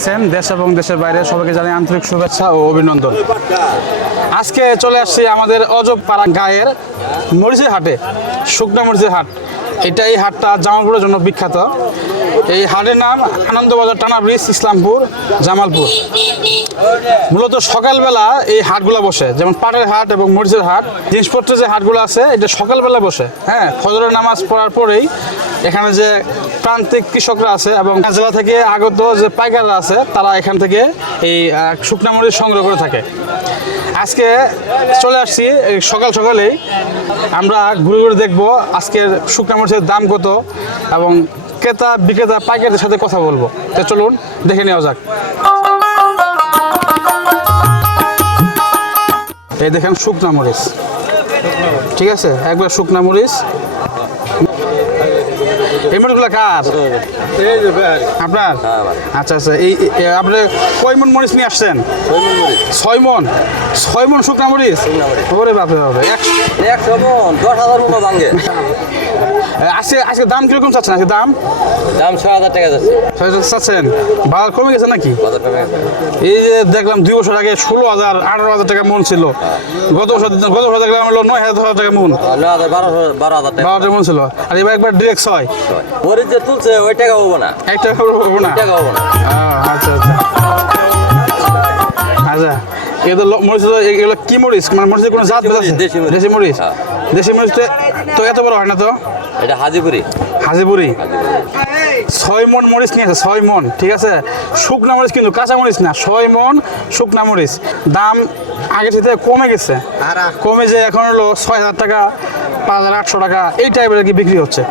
দেখছেন, দেশ এবং দেশের বাইরে সবাইকে জানাই আন্তরিক শুভেচ্ছা ও অভিনন্দন। আজকে চলে আসছি আমাদের অজব পাড়া গায়ের মরিচের হাটে, শুকনা মরিচের হাট। এটা এই হাটটা জামালপুরের জন্য বিখ্যাত। এই হাটের নাম আনন্দবাজার টানা ব্রিজ, ইসলামপুর, জামালপুর। মূলত সকালবেলা এই হাটগুলো বসে, যেমন পাটের হাট এবং মরিচের হাট। জিনিসপত্রের যে হাটগুলো আছে, এটা সকালবেলা বসে। হ্যাঁ ফজরের নামাজ পড়ার পরেই এখানে যে প্রান্তিক কৃষকরা আছে এবং জেলা থেকে আগত যে পাইকাররা আছে, তারা এখান থেকে এই শুকনা মরিচ সংগ্রহ করে থাকে। আজকে চলে আসছি সকাল সকালেই আমরা ঘুরে ঘুরে দেখব আজকের শুকনা মরিচের দাম কত এবং ক্রেতা বিক্রেতা পাইকারদের সাথে কথা বলব। তো চলুন দেখে নেওয়া যাক। এই দেখেন শুকনা মরিচ। ঠিক আছে? একবার শুকনা মরিচ। এই মরিচগুলো কার? আপনার? আচ্ছা আচ্ছা। এই আপনি কয় মন মরিচ নিয়ে আসছেন? ছয় মন। ছয় মন শুকনা মরিচ? ওরে বাপরে বাপরে। একশো একশো মন দশ হাজার মতো ভাঙ্গে আজকে আজকে দাম কীরকম চাচ্ছেন? আজকে দাম? দাম ছয় হাজার টাকা যাচ্ছে। ছয় হাজার চাচ্ছেন। বাজার কমে গেছে নাকি? এই যে দেখলাম দুই বছর আগে ষোলো হাজার আঠারো হাজার টাকা মন ছিল। গত বছর গত বছর দেখলাম হলো নয় হাজার টাকা মন। নয় হাজার বারো বারো হাজার টাকা। মন ছিল। আর এবার একবার ডিরেক্ট ছয়। মরিচ যে তুলছে ওই টাকা হব না। এক টাকা হব না? টাকা হব না। আচ্ছা আচ্ছা। আচ্ছা এগুলো মরিচ তো এগুলো কি মরিচ? মানে মরিচের কোনো জাত মরিচ, আছে দেশি মরিচ। দেশি মরিচ? হ্যাঁ। তো এত বড় হয় না তো? এটা হাজিপুরি। হাজিপুরি। ছয় মন মরিচ নিয়েছে ছয় মন ঠিক আছে? শুকনা মরিচ কিন্তু কাঁচা মরিচ না ছয় মন শুকনা মরিচ। দাম আগের থেকে কমে গেছে। কমে যে এখন হলো ছয় হাজার টাকা পাঁচ হাজার আটশো টাকা এই টাইপের কি বিক্রি হচ্ছে।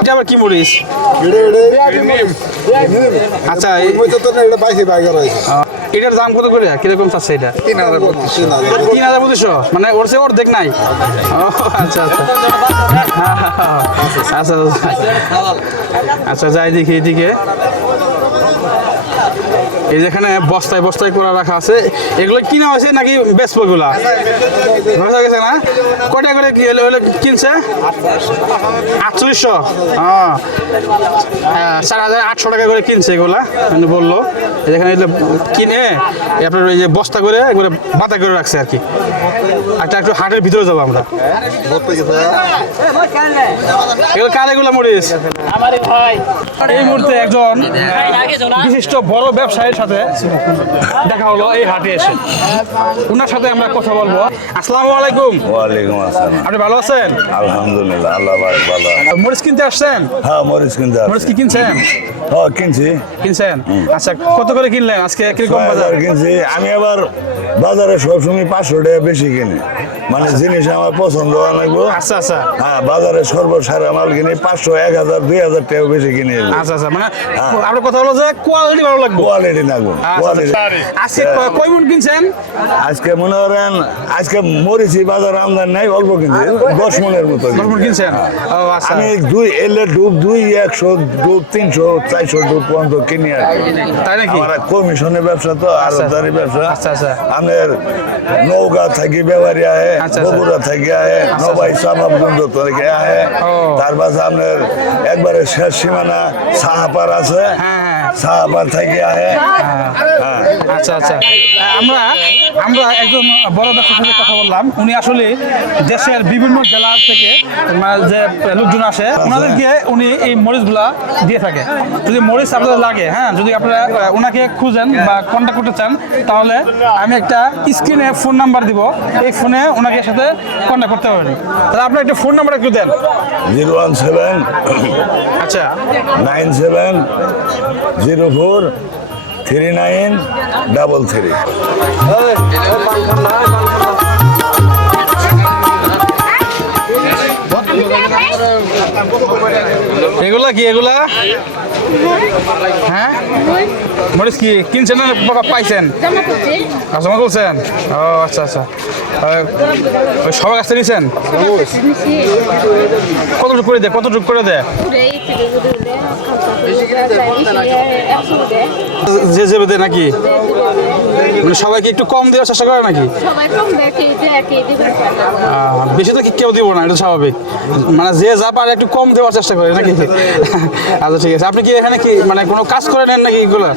এটা আবার কি মরিচ আচ্ছা এটার দাম কত করে? কীরকম চাচ্ছে এটা? তিন হাজার পঁচিশশো। মানে ওর সে ওর দেখ নাই। আচ্ছা। আচ্ছা আচ্ছা। আচ্ছা যাই দেখি এদিকে। এই যেখানে বস্তায় বস্তায় করে রাখা আছে। এগুলো কিনা হয়েছে নাকি বেচবো এগুলা বেচা গেছে না? কয়টা করে হলো কিনছে? আটচল্লিশশো। হ্যাঁ। চার হাজার আটশো টাকা করে কিনছে এগুলা মানে বলল। এই যেখানে এগুলো কিনে আপনার ওই যে বস্তা করে এগুলো বাতা করে রাখছে আর কি। একটা একটু হাটের ভিতরে যাব আমরা। এগুলো কার এগুলো মরিচ? এই মুহূর্তে একজন বিশিষ্ট বড় ব্যবসায়ীর সাথে দেখা হলো এই হাটে এসে। ওনার সাথে আমরা কথা বলব। আসসালামু আলাইকুম। ওয়ালাইকুম আসসালাম। আপনি ভালো আছেন? আলহামদুলিল্লাহ আল্লাহ ভাই ভালো মরিচ কিনতে আসছেন? হ্যাঁ মরিচ কিনতে। মরিচ কি কিনছেন? হ্যাঁ কিনছি। কিনছেন? আচ্ছা কত করে কিনলেন? আজকে কীরকম বাজার? কিনছি। আমি আবার বাজারে সবসময় পাঁচশো টাকা বেশি কিনি। মানে জিনিস আমার পছন্দ লাগবো আচ্ছা আচ্ছা। হ্যাঁ বাজারে সর্বসারা মাল কিনি পাঁচশো এক হাজার দুই হাজার টাকা বেশি কিনি। আচ্ছা আচ্ছা মানে আপনার কথা হলো যে কোয়ালিটি ভালো লাগবে। কোয়ালিটি লাগবো আচ্ছা, কোয়ালিটি আচ্ছা। আজকে কয় মন কিনছেন? আজকে মনে করেন আজকে মরিচি বাজার আমদানি নাই অল্প কিনছি দশ মনের মতো দশ মন কিনছেন? ও আচ্ছা। আমি দুই এলে ডুব দুই একশো ডুব তিনশো চারশো ডুব পর্যন্ত কিনি আর তাই নাকি? কমিশনের ব্যবসা তো আর আচ্ছা। ব্যবসা। আচ্ছা, আচ্ছা। আমাদের নৌকা থাকি ব্যবহারি আচ্ছা, আচ্ছা। বগুড়া থেকে আহে নবাই সাহাবগঞ্জ থেকে আহে। তারপর তার আপনার একবারে শেষ সীমানা সাহাপার আছে। হ্যাঁ, হ্যাঁ। থেকে আহে। আচ্ছা আচ্ছা। আমরা আমরা একজন বড় ব্যবসার সাথে কথা বললাম। উনি আসলে দেশের বিভিন্ন জেলা থেকে মানে যে লোকজন আসে ওনাদেরকে উনি এই মরিচগুলা দিয়ে থাকে। যদি মরিচ আপনাদের লাগে হ্যাঁ যদি আপনারা ওনাকে খুঁজেন বা কন্ট্যাক্ট করতে চান তাহলে আমি একটা স্ক্রিনে ফোন নাম্বার দিব। এই ফোনে ওনাকে সাথে কন্ট্যাক্ট করতে পারবেন তাহলে আপনার একটা ফোন নাম্বার একটু দেন। জিরো ওয়ান সেভেন আচ্ছা। Nine seven zero four three nine double three. এগুলা কি এগুলা? হ্যাঁ? মরিচ কি কিনছেন না পাইছেন? জমা আচ্ছা করছেন ও আচ্ছা আচ্ছা। সবার কাছে নিছি কতটুকু করে দেয়? কতটুকু করে করে যে যে বেদে নাকি? মানে সবাইকে একটু কম দেওয়ার চেষ্টা করে নাকি? বেশি তো কেউ দিব না এটা স্বাভাবিক। মানে যে যা পারে একটু কম দেওয়ার চেষ্টা করে নাকি? আচ্ছা ঠিক আছে। আপনি কি এখানে কি মানে কোনো কাজ করে নেন নাকি এগুলো?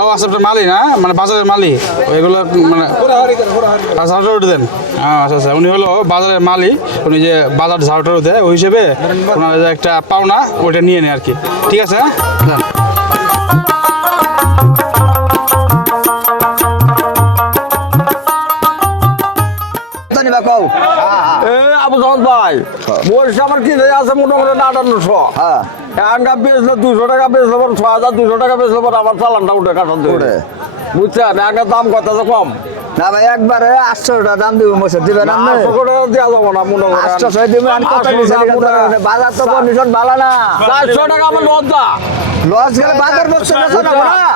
ও আচ্ছা মালি না? মানে বাজারের মালি এগুলো মানে আচ্ছা, দেন। আচ্ছা আচ্ছা। উনি হলো বাজারের মালি উনি যে বাজার ঝাড়টারু দেয় ওই হিসেবে ওনার যে একটা পাওনা ওইটা নিয়ে নেয় আর কি ঠিক আছে হ্যাঁ? কও। আবু জাহাজ ভাই বয়স আমার কি হয়ে আছে মোটামুটি আটান্নশো। হ্যাঁ। বেচলে দুশো টাকা বেচলে পর ছয় হাজার দুশো টাকা বেচলে পর আমার চালানটা উঠে। ধরে বুঝছেন? একটা দাম কত কম? না ভাই একবারে আটশো টাকা দাম দিব মশে দিবেন আটশো মনে ছয় দিবেন মনে। বাজার তো কন্ডিশন ভালো না। চারশো টাকা আমার লজ্জা লস গেলে বাজার বসছে না। না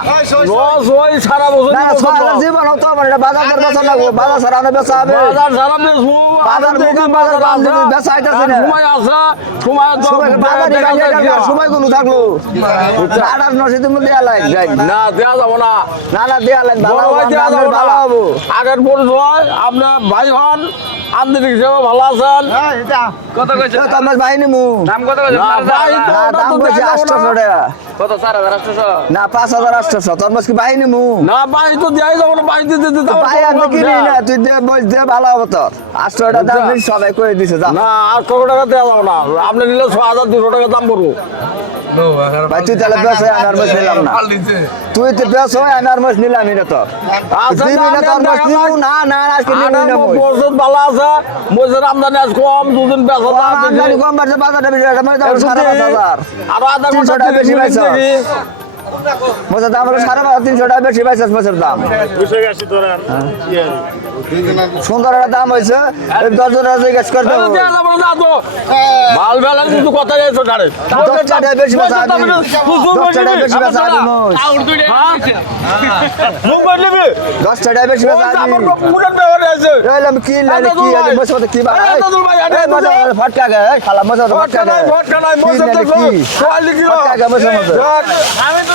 লস ওই সারা বছর না loss। জীবন হতো আমার বাজার দর বসা লাগবো। বাজার ছাড়া অনেক বেচা হবে। বাজার সারা বেচবো। বাজার দোকান, বাজার দাম দিবি, বেচা আইতাছে না। সময় আছে সময় তো বাজার দেখা নিয়ে যায় গেলে কি? সময় কোনো থাকল আঠাশ নশো তুমি দেওয়া লাগ যাই না দেওয়া যাব না। না না দেওয়া লাগ ভালো বড় ভাই হবে, দেওয়া আপনার যাব না। ভালো হব। আগের পরিচয় আপনার ভাই হন আন্তরিক হিসেবে ভালো আছেন? কত কইছে তো আমার বাহিনী মু। না, ভাই দাম কইছে না। টাকা। তোর কি ভাই তো দেওয়াই যাব না ভাই দিতে দিতে ভাই আমি কিনি না তুই দে বল দে ভালো হবে তোর। আটশো টাকা দাম সবাই করে দিছে যা। না আটশো টাকা দেওয়া যাব না। আপনি নিলে টাকা দাম পড়ব ভাই তুই তাহলে বেশ হয় আমি নিলাম না। তুই তো বেশ হয় নিলাম এটা আচ্ছা, দিবি না না, তোর মাছ না, না না আজকে নিবি না মই। ভালো আছে। মসজিদ আমদানি আজ কম দুদিন বেচা দাম কম বাড়ছে বাজারটা বেশি আরও আধা ঘণ্টা বেশি পাইছো। মাছের দাম হলো সাড়ে পাঁচ তিনশো টাকা বেশি পাইছে মাছের দাম। সুন্দর একটা দাম হয়েছে এই দশ জন জিজ্ঞেস করে দেবো। মাল বেলার কিন্তু কথা গেছো গাড়ি দশ টাকা বেশি দশ টাকা দশ টাকা কি কি আছে কি। ফটকা গে খালা মজা তো ফটকা নাই নাই কি গে আমি তো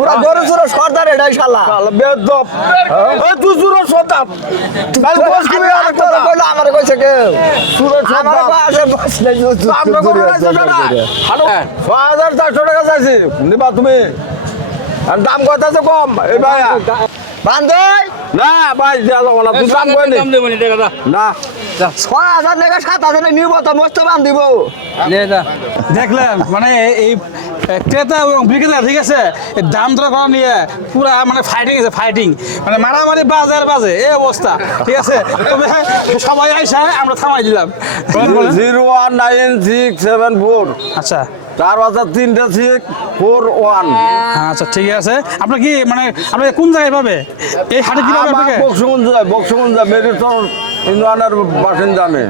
ওরা গরু সর্দার এটাই শালা। বেদব। তুই কইলো আমার কইছে কেউ। আমার পাশে বস নাই আমরা কোন রাইছে না হ্যালো। 5400 টাকা চাইছি। নিবা তুমি। আর দাম কত আছে কম। এই বান্ধব না ভাই দেওয়া যাব না। তুই দাম না। ছয় হাজার টাকা সাত হাজার টাকা নিব তো মস্ত বান দিব। দেখলেন মানে এই ক্রেতা এবং বিক্রেতা ঠিক আছে? দাম দর করা নিয়ে পুরা মানে ফাইটিং আছে ফাইটিং মানে মারামারি বাজার বাজে এই অবস্থা ঠিক আছে? তবে সবাই আইসা আমরা থামাই দিলাম। Zero one nine six seven four. আচ্ছা। চার হাজার তিনটে সিক্স ফোর ওয়ান। আচ্ছা ঠিক আছে। আপনার কি মানে আপনি কোন জায়গায় পাবে? এই হাটে কি পাবে? বক্সগঞ্জ বক্সগঞ্জ মেরিটন ইউনিয়নের বাসিন্দা আমি।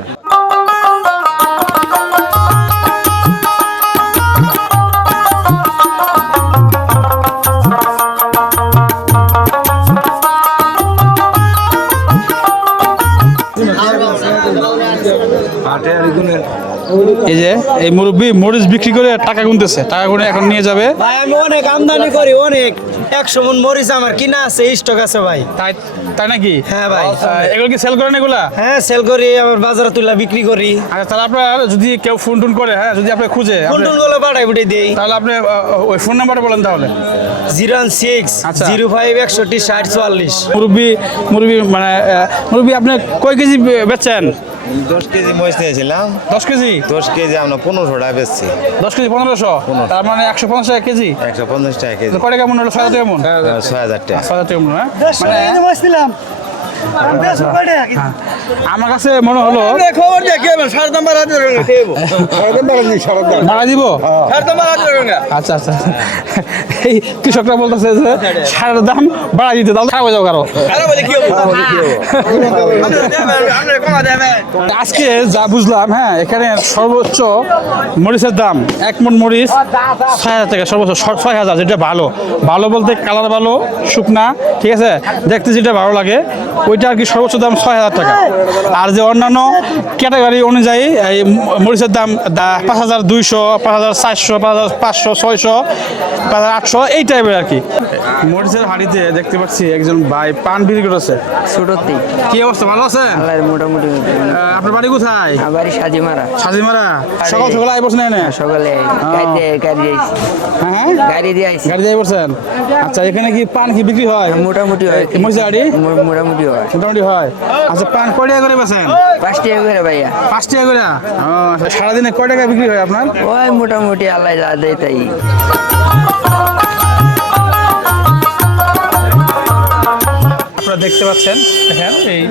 এই যে এই মুরব্বী মরিচ বিক্রি করে টাকা গুনতেছে টাকা গুনে এখন নিয়ে যাবে। ভাই আমি অনেক আমদানি করি অনেক। একশো মন মরিচ আমার কিনা আছে স্টক আছে ভাই। তাই তাই নাকি? হ্যাঁ ভাই। এগুলো কি সেল করেন এগুলা? হ্যাঁ সেল করি আবার বাজারে তুলা বিক্রি করি। আচ্ছা তাহলে আপনার যদি কেউ ফোন টোন করে হ্যাঁ যদি আপনি খুঁজে ফোন টোনগুলো পাঠাই উঠে দিই। তাহলে আপনি ওই ফোন নাম্বারটা বলেন তাহলে। জিরো সিক্স আচ্ছা। জিরো ফাইভ একষট্টি ষাট চুয়াল্লিশ। মুরব্বী মুরব্বী মানে মুরব্বী আপনি কয় কেজি বে- বেচছেন দশ কেজি মহিষ নিয়েছিলাম। দশ কেজি? দশ কেজি আমরা পনেরোশো টাকা বেচছি। দশ কেজি পনেরোশো? তার মানে একশো পঞ্চাশ টাকা কেজি? একশো পঞ্চাশ টাকা কেজি। কটা টাকা মন হলো? ছয় হাজার টাকা মন? ছয় হাজার টাকা। ছয় হাজার টাকা মানে হ্যাঁ। আমার কাছে মনে হলো খবর ভাড়া দিব? দিয়ে আচ্ছা আচ্ছা। এই কৃষকরা বলতেছে যে সারের দাম বাড়া দিতে তাহলে খারাপ হয়ে যাও কারও। আজকে যা বুঝলাম হ্যাঁ এখানে সর্বোচ্চ মরিচের দাম এক মন মরিচ ছয় হাজার টাকা সর্বোচ্চ ছয় হাজার যেটা ভালো। ভালো বলতে কালার ভালো শুকনা ঠিক আছে? দেখতে যেটা ভালো লাগে। ওইটা আর কি সর্বোচ্চ দাম ছয় হাজার টাকা। আর যে অন্যান্য ক্যাটাগরি অনুযায়ী এই মরিচের দাম পাঁচ হাজার দুইশো, পাঁচ হাজার চারশো, পাঁচ হাজার পাঁচশো, ছয়শো, পাঁচ হাজার আটশো, এই টাইপের আর কি। মরিচের হাড়িতে দেখতে পাচ্ছি একজন ভাই পান বিক্রি করেছে ছোটতে। কি অবস্থা ভালো আছে আল্লাহর মোটামুটি আপনার বাড়ি কোথায়? আবার সাজি মারা সাজিমারা? সকাল সকাল আই বসছেন এনে সকালে গাড়ি গাড়ি আইছি। হ্যাঁ গাড়ি দিয়ে আইছি। গাড়ি দিয়ে বসছেন আচ্ছা এখানে কি পান কি বিক্রি হয়? মোটামুটি হয়। মরিচের মো- মোটামুটি হয়। মোটামুটি হয়। আচ্ছা পান কয় টাকা করে বেছেন পাঁচ টাকা করে ভাইয়া। পাঁচ টাকা করে? আচ্ছা, সারাদিনে কয় টাকা বিক্রি হয় আপনার? ওই মোটামুটি আল্লাহ যা দেয় তাই। আপনারা দেখতে পাচ্ছেন, দেখেন, এই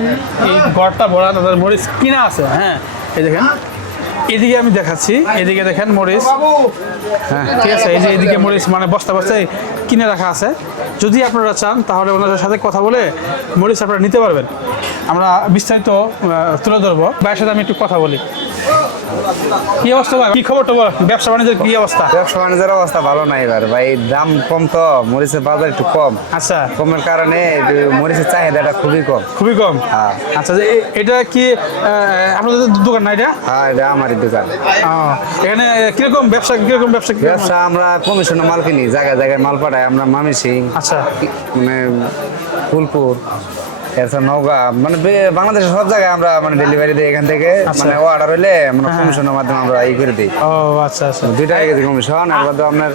এই গড়টা ভরা, তাদের মরিচ কিনা আছে হ্যাঁ এই দেখেন, এদিকে আমি দেখাচ্ছি, এদিকে দেখেন মরিচ হ্যাঁ ঠিক আছে, এই যে এদিকে মরিচ মানে বস্তা বস্তায় কিনে রাখা আছে, যদি আপনারা চান, তাহলে ওনাদের সাথে কথা বলে মরিচ আপনারা নিতে পারবেন। আমরা বিস্তারিত তুলে ধরবো, ভাইয়ের সাথে আমি একটু কথা বলি। কি অবস্থা ভাই? কি খবর টবর ব্যবসা বাণিজ্যের কি অবস্থা? ব্যবসা বাণিজ্যের অবস্থা ভালো নাই এবার ভাই। দাম কম তো মরিচের বাজার একটু কম। আচ্ছা। কমের কারণে মরিচের চাহিদাটা খুবই কম। খুবই কম? হ্যাঁ। আচ্ছা যে এটা কি আপনাদের দোকান না এটা? হ্যাঁ এটা আমারই দোকান। এখানে কীরকম ব্যবসা কীরকম ব্যবসা? ব্যবসা আমরা কমিশনে মাল কিনি জায়গায় জায়গায় মাল পাঠাই আমরা মামি সিং আচ্ছা। মানে ফুলপুর এছাড়া নওগাঁ মানে বাংলাদেশের সব জায়গায় আমরা মানে ডেলিভারি দিই এখান থেকে। আচ্ছা। মানে অর্ডার হইলে আমরা কমিশনের মাধ্যমে আমরা ই করে দিই। ও আচ্ছা আচ্ছা। দুই টাকা কেজি কমিশন আর তো আপনার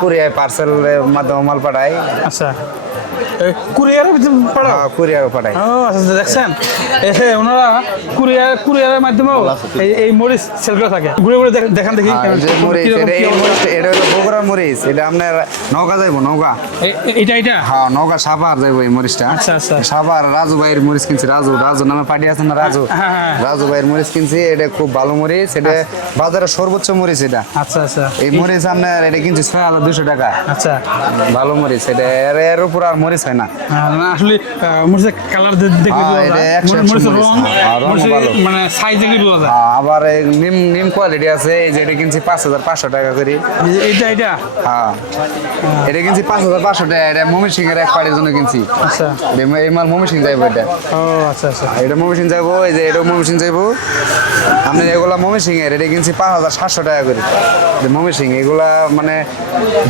কুরিয়ার পার্সেলের মাধ্যমে মাল পাঠাই। আচ্ছা। কুরিয়ার পাঠাও। কুরিয়ারও পাঠাই। ও আচ্ছা আচ্ছা, দেখছেন? এ হে, ওনারা কুরিয়ার কুরিয়ারের মাধ্যমেও এই এই মরিচ সেল করে থাকে। ঘুরে ঘুরে দেখ- দেখান দেখি যে মরিচ এটা হলো বগুড়ার মরিচ। এটা আপনার নৌকা যাইবো নৌকা এটা এটা? হ্যাঁ নৌকা সাপার যাইবো এই মরিচটা। আচ্ছা, আচ্ছা। সাপার রাজু ভাইয়ের মরিচ কিনছি রাজু। রাজু নামে পার্টি আছে না রাজু? হ্যাঁ, হ্যাঁ। রাজু ভাইয়ের মরিচ কিনছি এটা খুব ভালো মরিচ। এটা বাজারের সর্বোচ্চ মরিচ এটা। আচ্ছা আচ্ছা। এই মরিচ আপনার এটা কিনছি ছয় হাজার দুশো টাকা। আচ্ছা। ভালো মরিচ। এটা এর উপর আর মরিচ হয় না। হ্যাঁ, আসলে আহ, মরিচের কালার দেখলে হ্যাঁ, এটা হ্যাঁ। মানে সাইজ বোঝা যায়। হ্যাঁ, আবার নিম নিম কোয়ালিটি আছে এই যে এটা কিনছি পাঁচ হাজার পাঁচশো টাকা করি। এইটা এটা হ্যাঁ। এটা কিনছি পাঁচ হাজার পাঁচশো টাকা এটা মমি সিং এর এক পাড়ির জন্য কিনছি। আচ্ছা। এই মাল মমি সিং যাইবো এটা। ও আচ্ছা আচ্ছা। এটা মমি সিং যাইবো এই যে এটাও মমি সিং যাইবো। আপনার এগুলা মমি সিং এর এটা কিনছি পাঁচ হাজার সাতশো টাকা করে। মমি সিং এগুলা মানে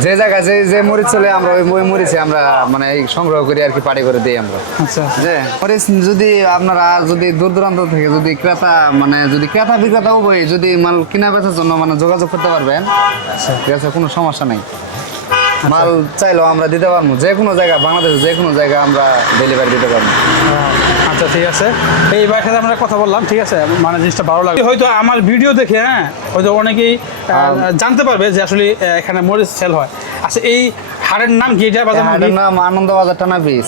যে জায়গায় যে যে মরিচ চলে আমরা ওই মরিচে আমরা মানে এই সংগ্রহ করি আর কি পাড়ি করে দিই আমরা। আচ্ছা। যে মরিচ যদি আপনারা যদি দূর দূরান্ত থেকে যদি ক্রেতা মানে যদি ক্রেতা বিক্রেতা উভয় যদি মাল কিনা বেচার জন্য মানে যোগাযোগ করতে পারবেন ঠিক আছে কোনো সমস্যা নেই। মাল চাইলেও আমরা দিতে পারব। যে কোনো জায়গা বাংলাদেশের যে কোনো জায়গা আমরা ডেলিভারি দিতে পারব। আচ্ছা ঠিক আছে। এই ভাইয়ের সাথে আমরা কথা বললাম ঠিক আছে? মানে জিনিসটা ভালো লাগে হয়তো আমার ভিডিও দেখে হ্যাঁ? হয়তো অনেকেই জানতে পারবে যে আসলে এখানে মরিচ সেল হয়। আচ্ছা এই হাড়ের নাম কি? এটা বাজার নাম নাম আনন্দ বাজার টানা বিচ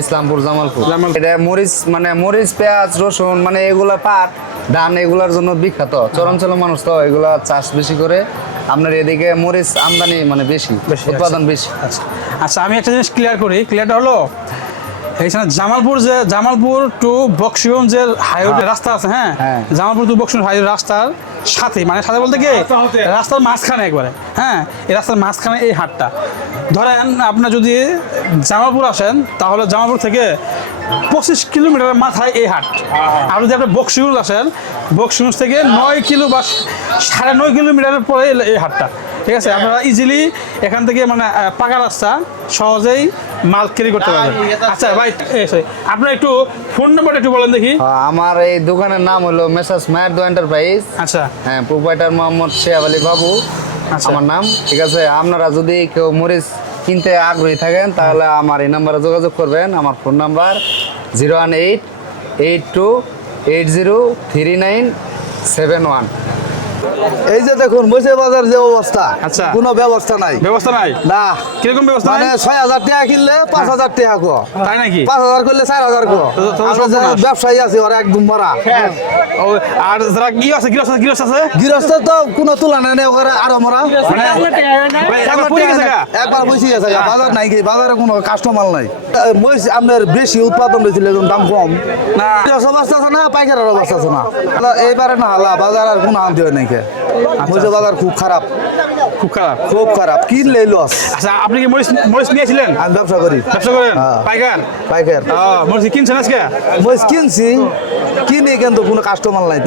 ইসলামপুর জামালপুর। এটা মরিচ মানে মরিচ পেঁয়াজ রসুন মানে এগুলা পাট ধান এগুলার জন্য বিখ্যাত। চরাঞ্চলের মানুষ তো এগুলা চাষ বেশি করে। আপনার এদিকে মরিচ আমদানি মানে বেশি উৎপাদন বেশি। আচ্ছা আচ্ছা আমি একটা জিনিস ক্লিয়ার করি। ক্লিয়ারটা হলো এইখানে জামালপুর যে জামালপুর টু বক্সিগঞ্জ যে হাইওয়ে রাস্তা আছে হ্যাঁ? হ্যাঁ। জামালপুর টু বক্সিগঞ্জ হাইওয়ে রাস্তার সাথে মানে সাথে বলতে কি? রাস্তার মাঝখানে একবারে হ্যাঁ? এই রাস্তার মাঝখানে এই হাটটা। ধরেন আপনার যদি জামালপুর আসেন তাহলে জামালপুর থেকে পঁচিশ কিলোমিটারের মাথায় এই হাট। আর যদি আপনি বক্সিগঞ্জ আসেন বক্সিগঞ্জ থেকে নয় কিলো বা সাড়ে নয় কিলোমিটারের পরে এই হাটটা। ঠিক আছে? আপনারা ইজিলি এখান থেকে মানে পাকা রাস্তা সহজেই মাল ক্যারি করতে পারবেন। আচ্ছা ভাই এই আপনার একটু ফোন নাম্বারটা একটু বলেন দেখি। আমার এই দোকানের নাম হলো মেসাস মায়ারদো এন্টারপ্রাইজ আচ্ছা। হ্যাঁ প্রোপাইটার মোহাম্মদ শেয়াব আলী বাবু। আচ্ছা। আমার নাম ঠিক আছে? আপনারা যদি কেউ মরিচ কিনতে আগ্রহী থাকেন তাহলে আমার এই নাম্বারে যোগাযোগ করবেন। আমার phone number zero one eight eight two eight zero three nine seven one এই যে দেখুন মরিচে বাজার যে অবস্থা আচ্ছা। কোনো ব্যবস্থা নাই। ব্যবস্থা নাই? না। কীরকম ব্যবস্থা মানে ছয় হাজার টাকা কিনলে পাঁচ হাজার টাকা কো। তাই নাকি? পাঁচ হাজার করলে চার হাজার কো। ব্যবসায়ী আছে ওরা একদম মারা। ও, আর যারা কি আছে গৃহস্থ গৃহস্থ আছে? গৃহস্থ তো কোনো তুলনা নেই ওখানে আরও মরা। মানে ভাই, একবার গেছে গা? একবার বসে গেছে গা। বাজার নাই কি? বাজারে কোনো কাস্টমার নাই। মহিষ আপনার বেশি উৎপাদন হয়েছিল এখন দাম কম। না। অবস্থা আছে না পাইকারের অবস্থা আছে না? এইবারে না হালা বাজার আর কোনো আনতে হয় নাই কে মহিষের বাজার খুব খারাপ। খুব খারাপ? খুব খারাপ। লস আচ্ছা আপনি কি মরিচ মরিচ নিয়েছিলেন? আমি ব্যবসা করি। ব্যবসা করেন? হ্যাঁ। পাইকার? পাইকার। মরিচ কিনছেন আজকে? কিনছি। কিনে কিন্তু কোনো কাস্টমার নাই